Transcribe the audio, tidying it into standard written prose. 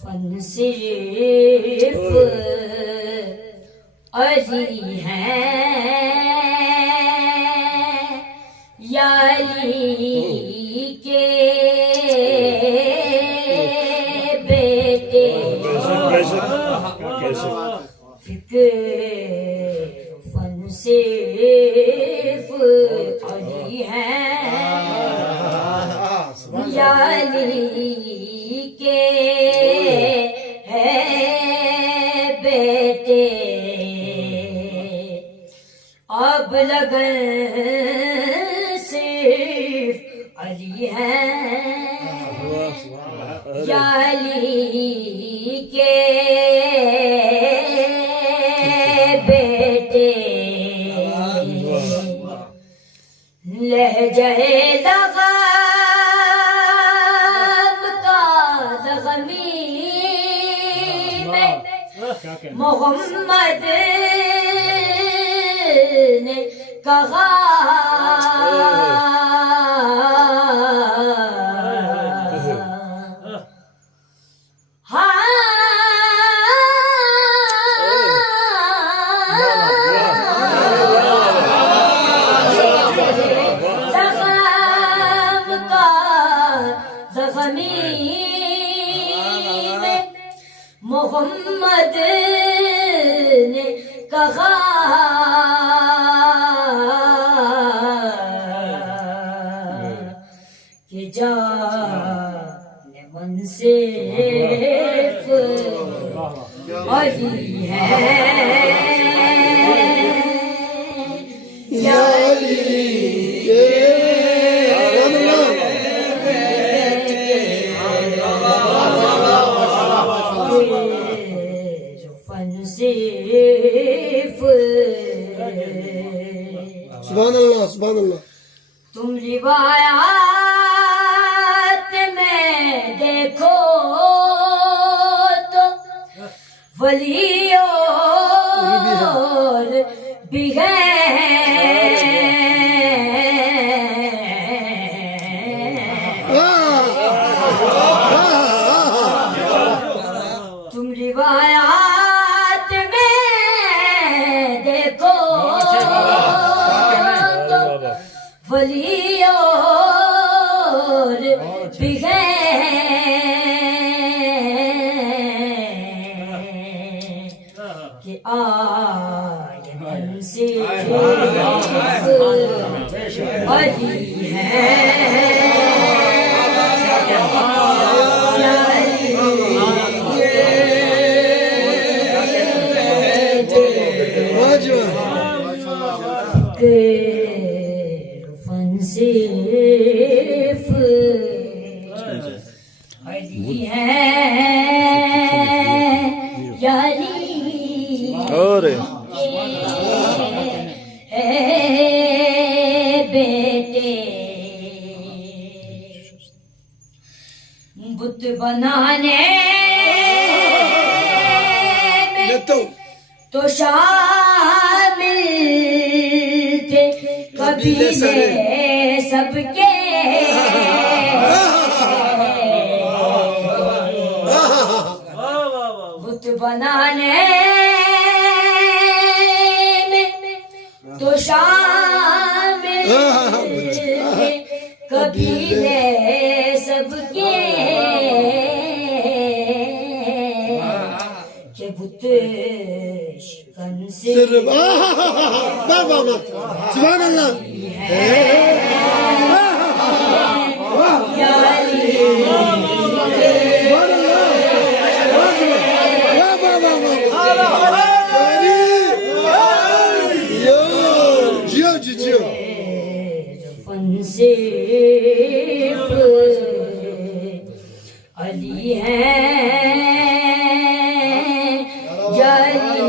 فن صرف علی ہے یا علی کے بیٹے فکر فن صرف علی ہے یا علی کے ہے بیٹے اب لگن صرف علی ہے یا علی کے بیٹے لہجہ لغم کا زخمی میں محمد نے کہا محمد نے کہا کہ جان من صرف علی ہے یا علی سبحان اللہ سبحان اللہ تم روایات میں دیکھو تو ولی اور بھی ہیں تم روایات میں دیکھو ولی اور بھی ہیں کہ آئے من صرف علی ہے صرف علی ہے یا علی بیٹے بت بنانے میں تو شامل تھے قبیلے سب کے بت بنانے میں تو شامل تھے قبیلے سب کے کہ بت شکن صرف سبحان اللہ فن صرف علی ہے یا علی